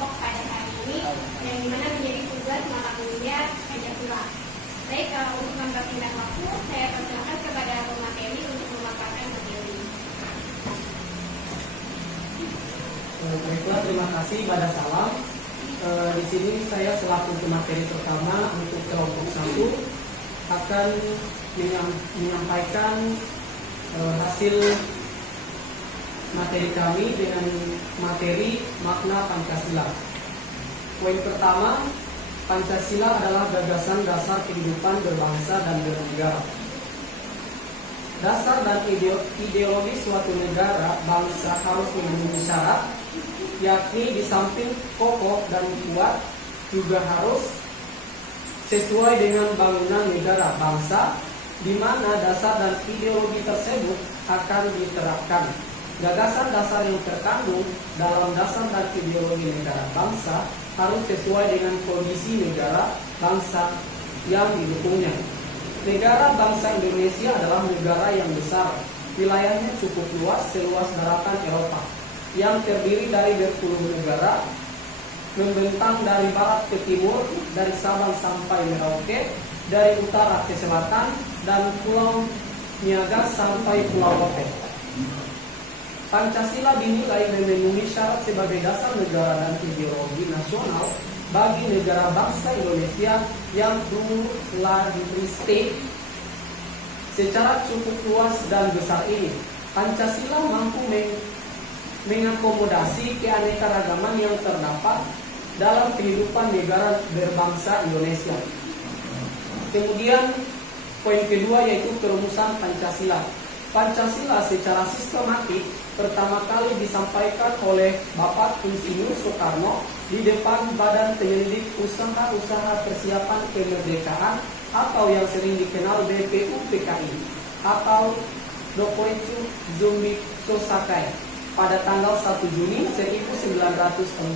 kelompok pada hari ini yang dimana menjadi tugas mata kuliah Pancasila. Baik, untuk memperpindah waktu, saya persilakan kepada pemateri untuk memaparkan materi. Baiklah, terima kasih pada salam. Di sini saya selaku pemateri pertama untuk kelompok 1 akan menyampaikan hasil materi kami dengan materi makna Pancasila. Poin pertama, Pancasila adalah gagasan dasar kehidupan berbangsa dan bernegara. Dasar dan ideologi suatu negara bangsa harus memenuhi syarat, yakni di samping kokoh dan kuat juga harus sesuai dengan bangunan negara bangsa, di mana dasar dan ideologi tersebut akan diterapkan. Gagasan dasar yang terkandung dalam dasar dan ideologi negara bangsa harus sesuai dengan kondisi negara bangsa yang didukungnya. Negara bangsa Indonesia adalah negara yang besar, wilayahnya cukup luas, seluas daratan Eropa, yang terdiri dari berpuluh negara, membentang dari barat ke timur, dari Sabang sampai Merauke, dari utara ke selatan, dan Pulau Niaga sampai Pulau Lope. Pancasila dinilai memenuhi syarat sebagai dasar negara dan ideologi nasional bagi negara bangsa Indonesia yang dulu telah diberi state secara cukup luas dan besar ini. Pancasila mampu mengakomodasi keanekaragaman yang terdapat dalam kehidupan negara berbangsa Indonesia. Kemudian poin kedua yaitu perumusan Pancasila. Pancasila secara sistematik pertama kali disampaikan oleh Bapak Insinyur Soekarno di depan Badan Penyelidik Usaha-Usaha Persiapan Kemerdekaan atau yang sering dikenal BPUPKI atau Dokoichi Zumbitsu Sakai pada tanggal 1 Juni 1945.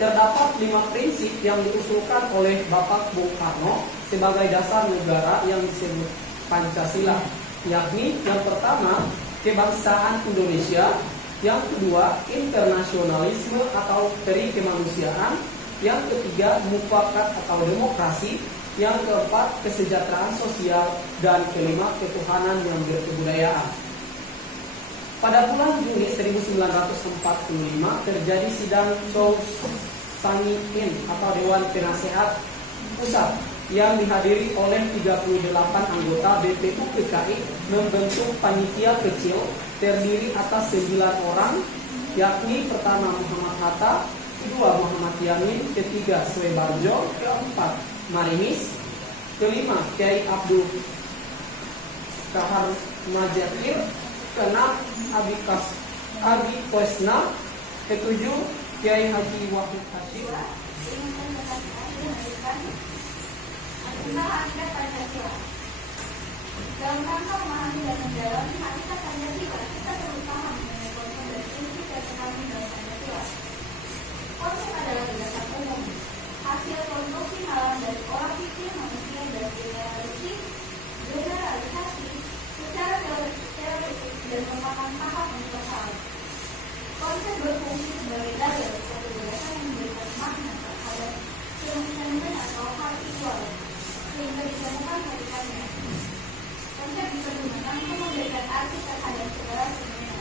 Terdapat 5 prinsip yang diusulkan oleh Bapak Bung Karno sebagai dasar negara yang disebut Pancasila, yakni yang pertama kebangsaan Indonesia, yang kedua internasionalisme atau peri kemanusiaan, yang ketiga mufakat atau demokrasi, yang keempat kesejahteraan sosial, dan kelima ketuhanan yang berkebudayaan. Pada bulan Juni 1945 terjadi sidang Chow Sang In atau Dewan Penasehat Pusat yang dihadiri oleh 38 anggota BPUPKI membentuk panitia kecil terdiri atas 9 orang, yakni pertama Muhammad Hatta, kedua Muhammad Yamin, ketiga Swebarjo, keempat Marimis, kelima Kiai Abdul Kahar Majakir, keenam Abi Koesna, ketujuh Kiai Haji Wahid Hashim. Hakikat Pancasila. Dalam rangka memahami dan mendalami hakikat Pancasila, kita perlu paham mengenai konsep dan prinsip yang terkandung dalam Pancasila. Konsep adalah gagasan umum, hasil konstruksi malam dari olah pikir manusia dan generalisasi secara teoretik dan merupakan tahap universal. Konsep berfungsi sebagai dalil atau gagasan yang memberikan makna terhadap kemungkinan atau hal ihwal sehingga ditemukan hakikatnya. Konsep bisa digunakan untuk memberikan arti terhadap segala fenomena,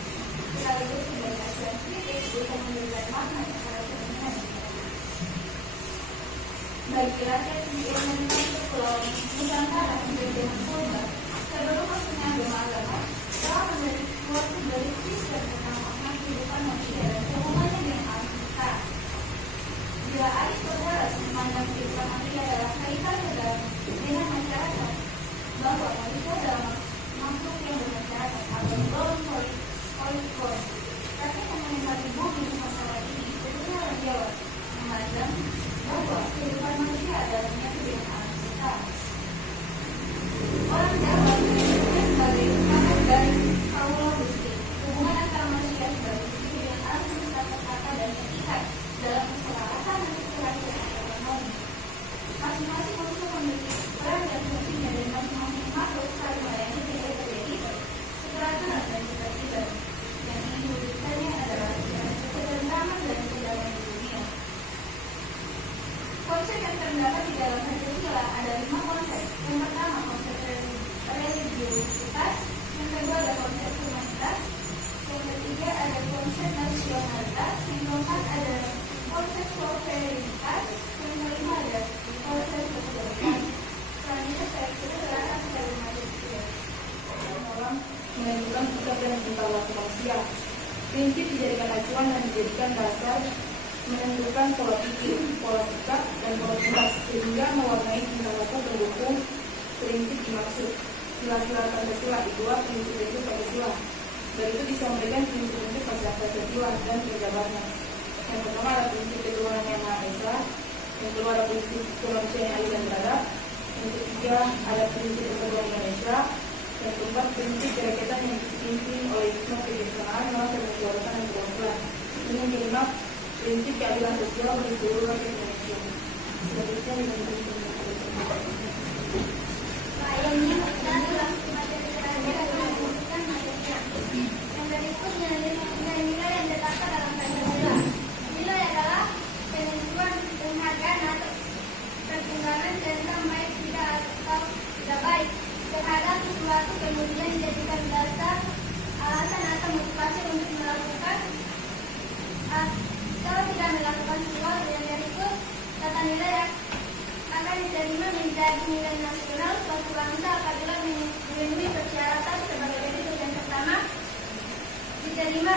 sekaligus sebagai acuan kritik untuk memberikan makna terhadap fenomena. Bagi rakyat di Indonesia Kepulauan Nusantara menjadi zaman purba, sebelum masuknya agama telah menjadi suatu dari sistem tentang makna kehidupan manusia dan hubungannya dengan alam semesta. Bila Aristoteles memandang kehidupan manusia adalah kaitan dengan masyarakat, bahwa manusia adalah makhluk yang bermasyarakat atau polikon. Tapi mengenai bumi masyarakat ini sebetulnya orang Jawa memandang bahwa kehidupan manusia adalah menyatu dengan alam semesta. Orang Jawa menyebutnya sebagai makhluk dari Kaula Gusti. Hubungan antara manusia sebagai diri dengan alam semesta tertata dan terikat dalam keselarasan dan kekerasian antar harmoni. Masing-masing unsur memiliki peran dan fungsinya dan masing-masing makhluk saling melayani sehingga terjadi kekerasian dan ketertiban. Yang ingin diwujudkannya adalah ketertiban yang terdapat di dalam Pancasila ada 5 konsep. Yang pertama konsep religiusitas, yang kedua ada konsep humanitas, yang ketiga ada konsep nasionalitas, yang keempat ada konsep solidaritas, yang kelima ada konsep solidaritas. Selanjutnya saya silakan kepada manusia dalam menentukan sikap dan tingkah laku manusia. Prinsip dijadikan acuan dan dijadikan dasar menentukan pola pikir, pola sikap, dan pola tingkah sehingga mewarnai tingkah laku pendukung prinsip dimaksud. Sila-sila Pancasila kedua, prinsip-prinsip Pancasila. Dan itu disampaikan prinsip-prinsip Pancasila dan penjabarannya. Yang pertama ada prinsip ketuhanan yang Maha Esa, yang kedua ada prinsip kemanusiaan yang adil dan beradab, yang ketiga ada prinsip persatuan Indonesia, yang keempat prinsip kerakyatan yang dipimpin oleh hikmat kebijaksanaan, malah kemudaratan dan kewakilan. Dan yang kelima prinsip keadilan sosial bagi seluruh rakyat Indonesia. Selanjutnya dengan prinsip Yang berikutnya nilai-nilai yang terdapat dalam Pancasila. Nilai adalah penentuan penghargaan atau pertimbangan tentang baik tidak atau tidak baik terhadap sesuatu, kemudian dijadikan dasar, alasan atau motivasi untuk melakukan atau tidak melakukan sesuatu. Yang berikut tata nilai akan diterima menjadi nilai nasional suatu bangsa apabila memenuhi persyaratan sebagai berikut. Yang pertama, diterima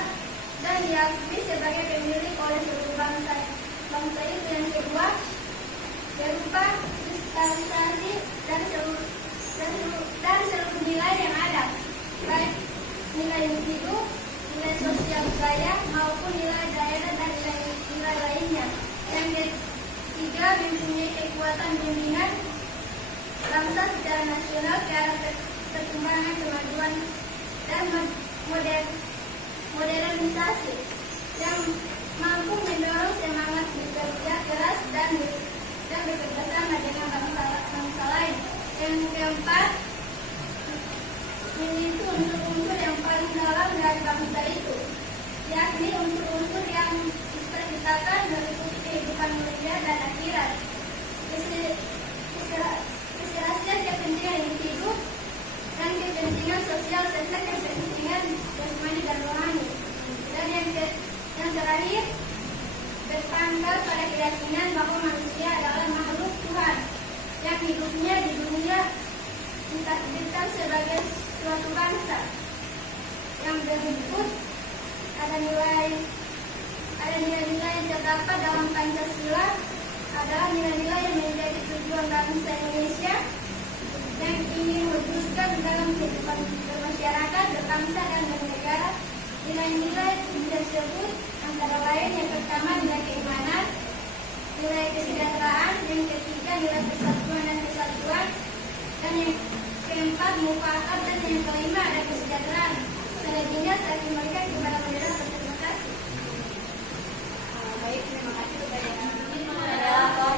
dan diakui sebagai pemilik oleh seluruh bangsa itu. Yang kedua, berupa kristalisasi dari seluruh nilai yang ada, baik nilai individu, nilai sosial budaya maupun nilai daerah dan nilai lainnya. Yang ketiga, mempunyai kekuatan bimbingan bangsa secara nasional ke arah perkembangan kemajuan dan modernisasi yang mampu mendorong semangat bekerja keras dan bekerjasama dengan bangsa lain. Yang keempat, memiliki unsur-unsur yang paling dalam dari bangsa itu, yakni unsur-unsur yang diceritakan meliputi kehidupan dunia dan akhirat, keserasian kepentingan individu dan kepentingan sosial serta kepentingan jasmani dan rohani. Dan yang terakhir, bertanggal pada keyakinan bahwa manusia adalah makhluk Tuhan yang hidupnya di dunia ditakdirkan sebagai suatu bangsa. Yang berikut ada nilai-nilai yang terdapat dalam Pancasila adalah nilai-nilai yang menjadi tujuan bangsa Indonesia yang ingin mewujudkan dalam kehidupan bermasyarakat, berbangsa dan bernegara. Nilai-nilai tersebut antara lain yang pertama nilai keimanan, nilai kesejahteraan, yang ketiga nilai persatuan dan kesatuan, dan yang keempat mufakat, dan yang kelima ada kesejahteraan. Selebihnya saya kembalikan kepada moderator. Terima kasih. Baik, terima kasih kepada moderator.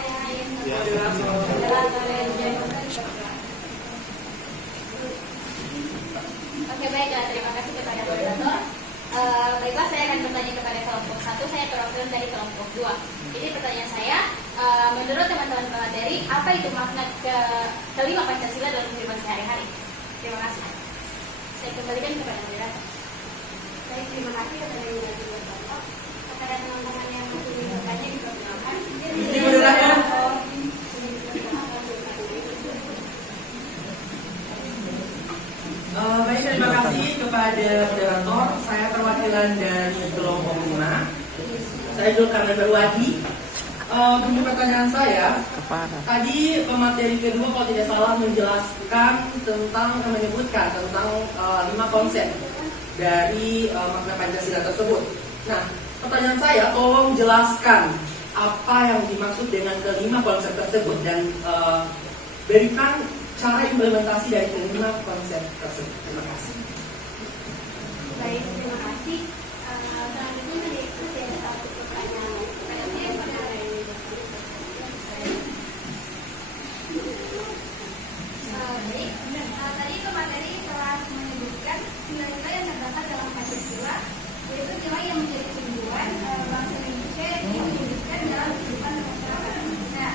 Oke, baiklah, terima kasih kepada moderator. Baiklah, saya akan bertanya kepada kelompok 1. Saya perwakilan dari kelompok 2. Jadi pertanyaan saya, menurut teman-teman pemateri, apa itu makna kelima Pancasila dalam kehidupan sehari-hari? Terima kasih. Saya kembalikan kepada moderator. Baik, terima kasih kepada moderator. Kepada teman-teman yang masih bertanya dipersilakan. Baik, terima kasih kepada moderator. Saya perwakilan dari kelompok 5. Saya Zulkarnain Berwadi. Untuk pertanyaan saya, tadi pemateri kedua kalau tidak salah menjelaskan tentang menyebutkan tentang 5 konsep dari makna Pancasila tersebut. Nah, pertanyaan saya, tolong jelaskan apa yang dimaksud dengan kelima konsep tersebut dan berikan cara implementasi dari kelima konsep tersebut. Terima kasih. Baik, terima kasih. Selanjutnya diikuti ada satu pertanyaan. Baik, tadi pemateri telah menyebutkan nilai-nilai yang terdapat dalam Pancasila, yaitu nilai yang menjadi tujuan bangsa Indonesia yang diwujudkan dalam kehidupan masyarakat. Nah,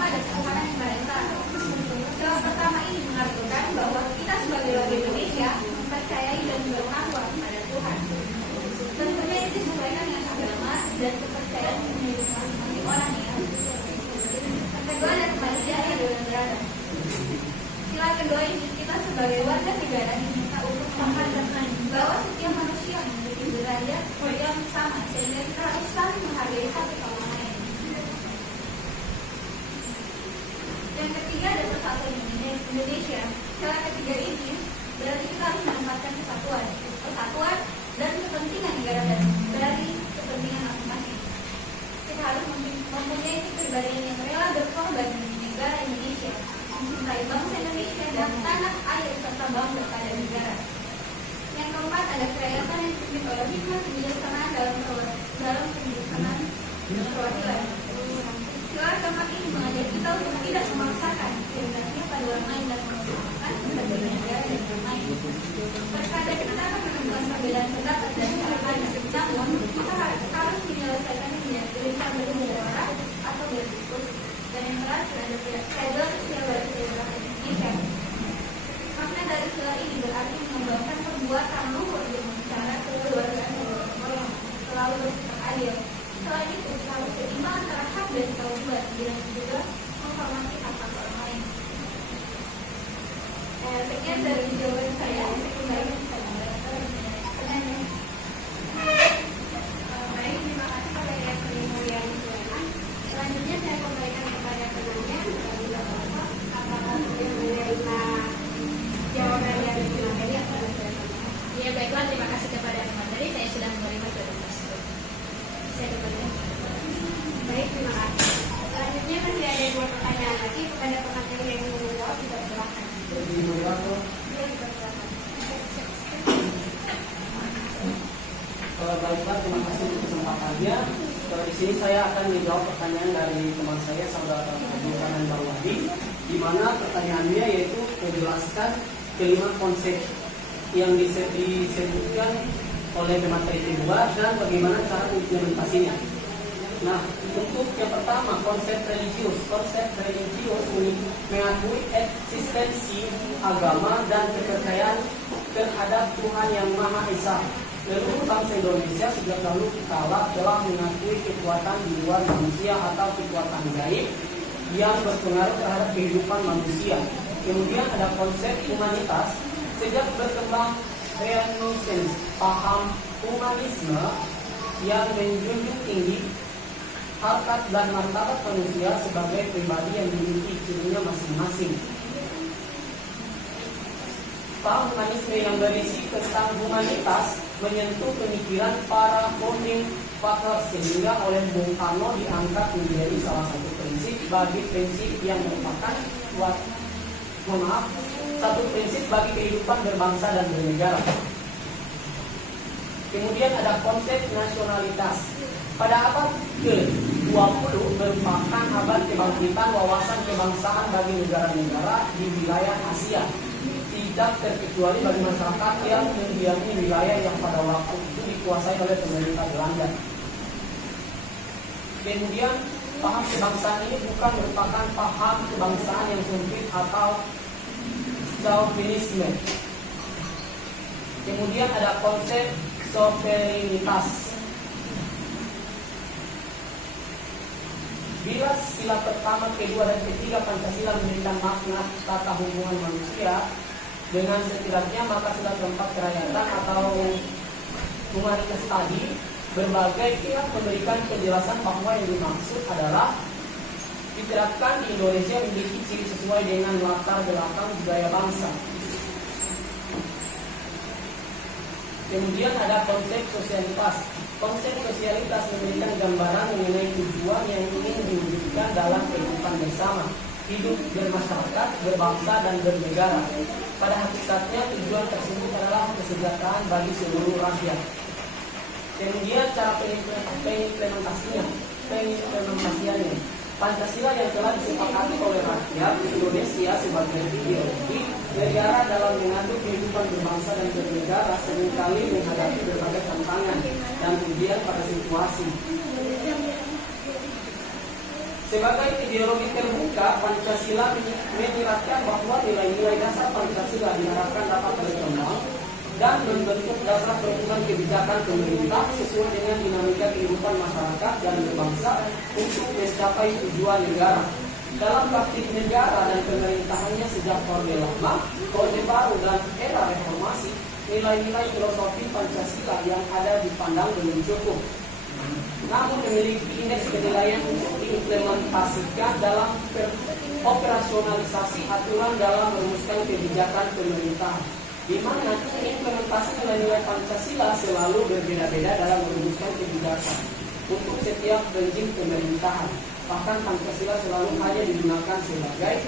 pertama ada kesepakatan yang berdasar. Sila pertama ini mengaturkan bahwa kita sebagai warga Indonesia mempercayai dan bertakwa kepada Tuhan. Tentunya itu disesuaikan dengan agama dan kepercayaan menjadi masing-masing orang ya. Yang kedua ada kemanusiaan yang beragama. Sila kedua ini kita sebagai warga negara diminta untuk menghargai bahwa setiap manusia memiliki derajat yang sama sehingga kita harus saling menghargai satu sama lain. Yang ketiga ada persatuan Indonesia. Sila ketiga ini berarti kita harus menempatkan persatuan dan kepentingan negara dan dari kepentingan masing-masing. Kita harus mempunyai kepribadian yang rela berkorban demi negara Indonesia, mencintai bangsa Indonesia dan tanah air serta bangga pada negara. Yang keempat ada kerakyatan yang dipimpin oleh hikmat kebijaksanaan dalam kebijaksanaan dan perwakilan. Sila keempat ini mengajak kita untuk tidak memaksakan kehendaknya pada orang lain dan mengutamakan kepentingan negara dan orang lain. Terkadang kita akan menemukan perbedaan pendapat dan cara pandang, namun kita harus menyelesaikannya dengan cara bermusyawarah atau berdiskusi. Dan yang terakhir ada federal sosial Indonesia. Makna dari sila ini berarti mengembangkan perbuatan luhur dengan cara kekeluargaan yang selalu bersifat adil. Selain itu, harus seimbang antara hak dan kewajiban dan juga menghormati hak orang lain. Sekian dari jawaban saya. Saya kembali ke pertanyaan. Baik, terima kasih kepada yang mulia. Selanjutnya saya kembalikan kepada penanya. Apakah sudah menerima jawaban dari materi atau tidak? Ya baiklah, terima kasih kepada materi. Saya sudah menerima jawaban tersebut. Saya kembalikan. Baik, terima kasih. Selanjutnya masih ada 2 pertanyaan lagi kepada pemateri yang ingin menjawab. Silakan. Baiklah, terima kasih untuk kesempatannya. Di sini saya akan menjawab pertanyaan dari teman saya, saudara Johanan Barwadi, di mana pertanyaannya yaitu menjelaskan kelima konsep yang disebutkan oleh pemateri kedua dan bagaimana cara implementasinya. Nah, untuk yang pertama, konsep religius. Konsep religius mengakui eksistensi agama dan kepercayaan terhadap Tuhan yang Maha Esa. Leluhur bangsa Indonesia sejak dahulu kala telah mengakui kekuatan di luar manusia atau kekuatan gaib yang berpengaruh terhadap kehidupan manusia. Kemudian ada konsep humanitas. Sejak berkembang Renaissance, paham humanisme yang menjunjung tinggi harkat dan martabat manusia sebagai pribadi yang dimiliki cirinya masing-masing. Paham humanisme yang berisi tentang humanitas menyentuh pemikiran para founding fathers sehingga oleh Bung Karno diangkat menjadi salah satu prinsip bagi prinsip yang merupakan satu prinsip bagi kehidupan berbangsa dan bernegara. Kemudian ada konsep nasionalitas. Pada abad ke-20 merupakan abad kebangkitan wawasan kebangsaan bagi negara-negara di wilayah Asia. Tidak terkecuali bagi masyarakat yang mendiami wilayah yang pada waktu itu dikuasai oleh pemerintah Belanda. Kemudian paham kebangsaan ini bukan merupakan paham kebangsaan yang sempit atau chauvinisme. Kemudian ada konsep sovereinitas. Bila sila pertama, kedua, dan ketiga Pancasila memberikan makna tata hubungan manusia dengan setidaknya, maka sila keempat kerakyatan atau humanitas tadi berbagai pihak memberikan penjelasan bahwa yang dimaksud adalah diterapkan di Indonesia memiliki ciri sesuai dengan latar belakang budaya bangsa. Kemudian ada konsep sosialitas. Konsep sosialitas memberikan gambaran mengenai tujuan yang ingin diwujudkan dalam kehidupan bersama, hidup bermasyarakat, berbangsa, dan bernegara. Pada hakikatnya tujuan tersebut adalah kesejahteraan bagi seluruh rakyat. Kemudian cara pengimplementasiannya. Pancasila yang telah disepakati oleh rakyat Indonesia sebagai ideologi negara dalam mengatur kehidupan berbangsa dan bernegara seringkali menghadapi berbagai tantangan dan ujian pada situasi. Sebagai ideologi terbuka ketiga, Pancasila menyiratkan bahwa nilai-nilai dasar Pancasila diharapkan dapat berkembang dan membentuk dasar perumusan kebijakan pemerintah sesuai dengan dinamika kehidupan masyarakat dan berbangsa untuk mencapai tujuan negara. Dalam praktik negara dan pemerintahannya sejak Orde Lama, Orde Baru, dan era reformasi, nilai-nilai filosofi Pancasila yang ada dipandang belum cukup, namun memiliki indeks penilaian untuk diimplementasikan dalam operasionalisasi aturan dalam merumuskan kebijakan pemerintah, di mana implementasi nilai-nilai Pancasila selalu berbeda-beda dalam merumuskan kebijakan untuk setiap rezim pemerintahan. Bahkan Pancasila selalu hanya digunakan sebagai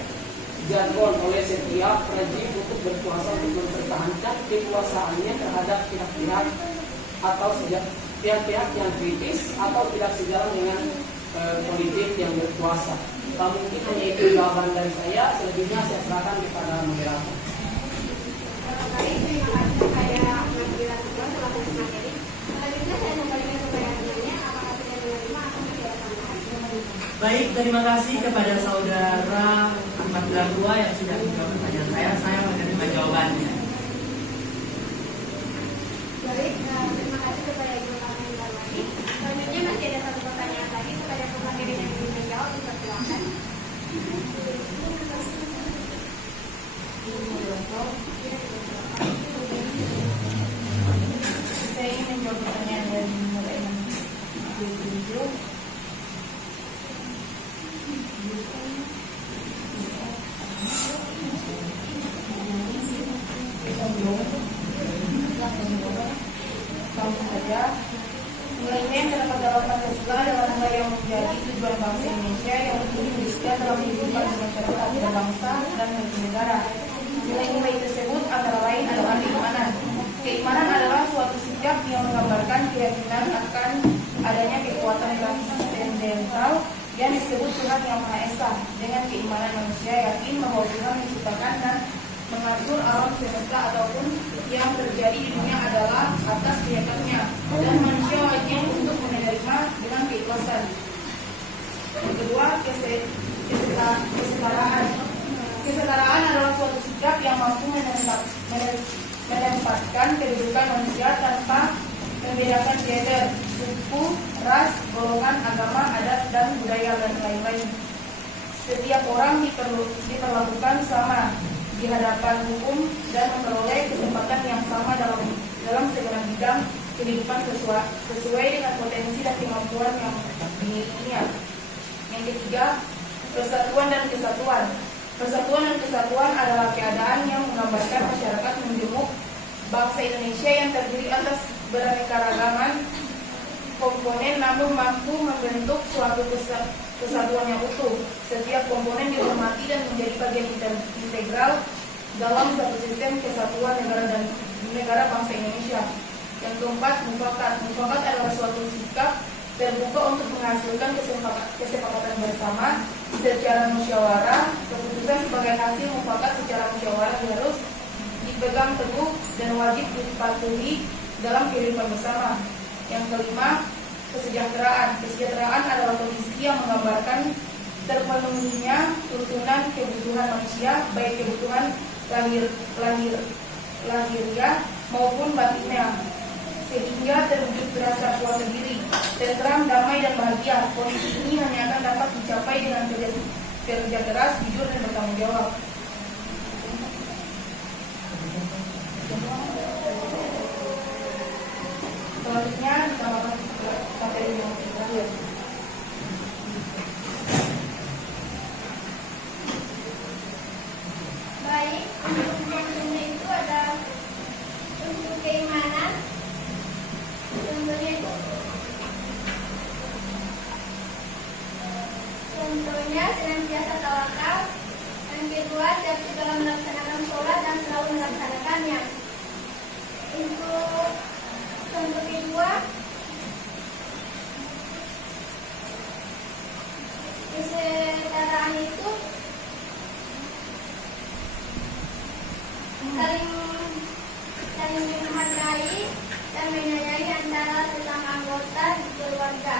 jargon oleh setiap rezim untuk berkuasa untuk mempertahankan kekuasaannya terhadap pihak-pihak atau pihak-pihak yang kritis atau tidak sejalan dengan politik yang berkuasa. Mungkin hanya itu jawaban dari saya. Selebihnya saya serahkan kepada moderator. Baik, terima kasih kepada pengambilan tugas telah menulis materi. Selanjutnya saya kembalikan kepada penanya, apakah tidak menerima atau tidak tambahan. Baik, terima kasih kepada saudara Ahmad Darwa yang sudah menjawab pertanyaan saya. Saya menerima jawabannya. Baik, terima kasih kepada Ibu Kami Darwani. Selanjutnya masih ada satu pertanyaan lagi kepada pemateri yang ingin menjawab, dipersilakan. Saya ingin menjawab pertanyaan dari mulai 27. Langsung saja. Nilai-nilai yang terdapat dalam Pancasila adalah nilai yang menjadi tujuan bangsa Indonesia yang diwujudkan dalam kehidupan masyarakat berbangsa dan bernegara. Nilai-nilai tersebut antara lain adalah keimanan. Keimanan adalah suatu sikap yang menggambarkan keyakinan akan adanya kekuatan transendental yang disebut Tuhan Yang Maha Esa. Dengan keimanan manusia yakin bahwa Tuhan menciptakan dan mengatur alam semesta ataupun yang terjadi di dunia adalah atas kehendaknya, dan manusia wajib untuk menerima dengan keikhlasan. Yang kedua, kesetaraan. Kesetaraan adalah suatu sikap yang mampu menempatkan kedudukan manusia tanpa membedakan gender, suku, ras, golongan, agama, adat, dan budaya, dan lain-lain. Setiap orang diperlakukan sama di hadapan hukum dan memperoleh kesempatan yang sama dalam segala bidang kehidupan sesuai dengan potensi dan kemampuan yang dimilikinya. Yang ketiga, persatuan dan kesatuan. Persatuan dan kesatuan adalah keadaan yang menggambarkan masyarakat menjemuk bangsa Indonesia yang terdiri atas beraneka ragaman komponen namun mampu membentuk suatu kesatuan yang utuh. Setiap komponen dihormati dan menjadi bagian integral dalam satu sistem kesatuan negara dan negara bangsa Indonesia. Yang keempat, mufakat. Mufakat adalah suatu sikap terbuka untuk menghasilkan kesepakatan bersama secara musyawarah. Keputusan sebagai hasil mufakat secara musyawarah harus dipegang teguh dan wajib dipatuhi dalam kehidupan bersama. Yang kelima, kesejahteraan. Kesejahteraan adalah kondisi yang menggambarkan terpenuhinya tuntunan kebutuhan manusia, baik kebutuhan lahiriah maupun batinnya, sehingga terwujud rasa puas diri, tentram, damai, dan bahagia. Kondisi ini hanya akan dapat dicapai dengan kerja keras, jujur, dan bertanggung jawab. Selanjutnya ditambahkan materi yang terakhir. Baik, untuk contohnya itu ada untuk keimanan. Contohnya senantiasa tawakal. Yang kedua, tertib dalam melaksanakan sholat dan selalu melaksanakannya. Untuk contoh kedua, kesetaraan itu saling menghargai dan menyayangi antara sesama anggota di keluarga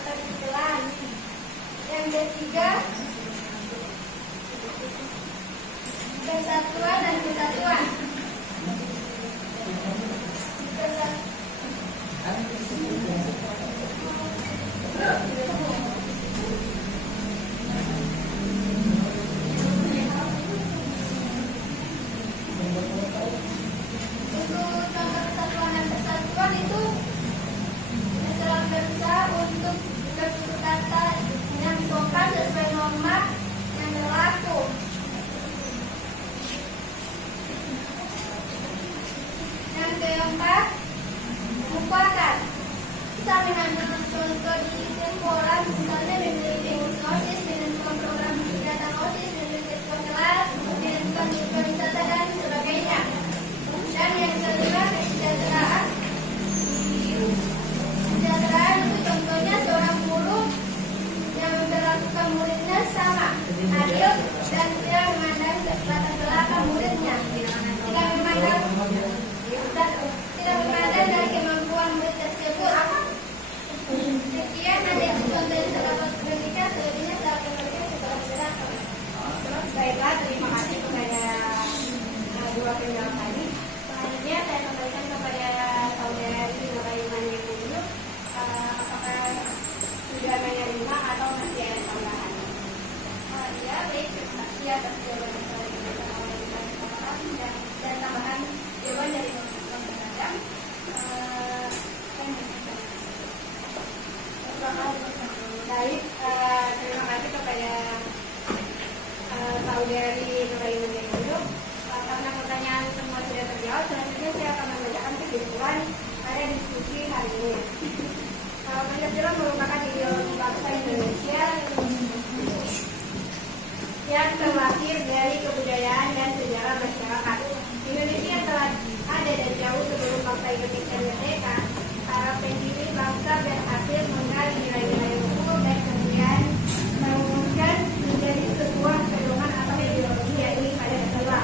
atau di kelas. Yang ketiga, persatuan dan kesatuan. Untuk contoh kesatuan dan persatuan itu selalu berusaha untuk bertutur kata yang sopan sesuai norma yang berlaku. Yang keempat, mufakat. Kita mengambil contoh di sekolah, misalnya memiliki OSIS, menentukan program kegiatan OSIS, menentukan kelas, menentukan tujuan wisata dan sebagainya. Dan yang kelima, kesejahteraan. Kesejahteraan itu contohnya seorang guru yang memperlakukan muridnya sama, adil, dan tidak memandang latar belakang muridnya. Tidak memandang dari kemampuan murid tersebut. Sekian ada contoh yang saya dapat berikan. Selebihnya saya akan berikan kepada saudara. Baiklah, terima kasih kepada dua penjawab tadi. Selanjutnya saya kembalikan kepada saudari Nuraiman yang dulu. Apakah sudah menerima atau masih ada tambahan? Ya, baik. Terima kasih atas jawaban yang telah diberikan oleh dan tambahan jawaban dari teman-teman beragam. Baik, terima kasih kepada saudari Nuraiman yang dulu. Karena pertanyaan semua sudah terjawab, selanjutnya saya akan membacakan kesimpulan pada diskusi hari ini. Pancasila merupakan ideologi bangsa Indonesia yang terlahir dari kebudayaan dan sejarah masyarakat. Indonesia telah ada dari jauh sebelum bangsa Indonesia merdeka. Para pendiri bangsa berhasil menggali nilai-nilai hukum dan kemudian mengumumkan menjadi sebuah pedoman atau ideologi, yakni Pancasila.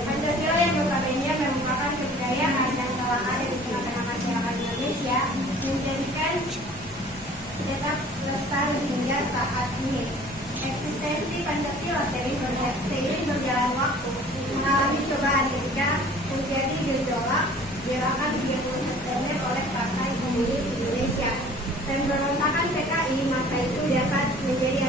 Pancasila yang notabene merupakan kebudayaan yang telah ada di tengah-tengah masyarakat Indonesia, menjadikan tetap lestari hingga saat ini. Eksistensi Pancasila seiring berjalan waktu mengalami cobaan ketika terjadi gejolak gerakan 30 September oleh Partai Komunis Indonesia. Pemberontakan PKI masa itu dapat menjadi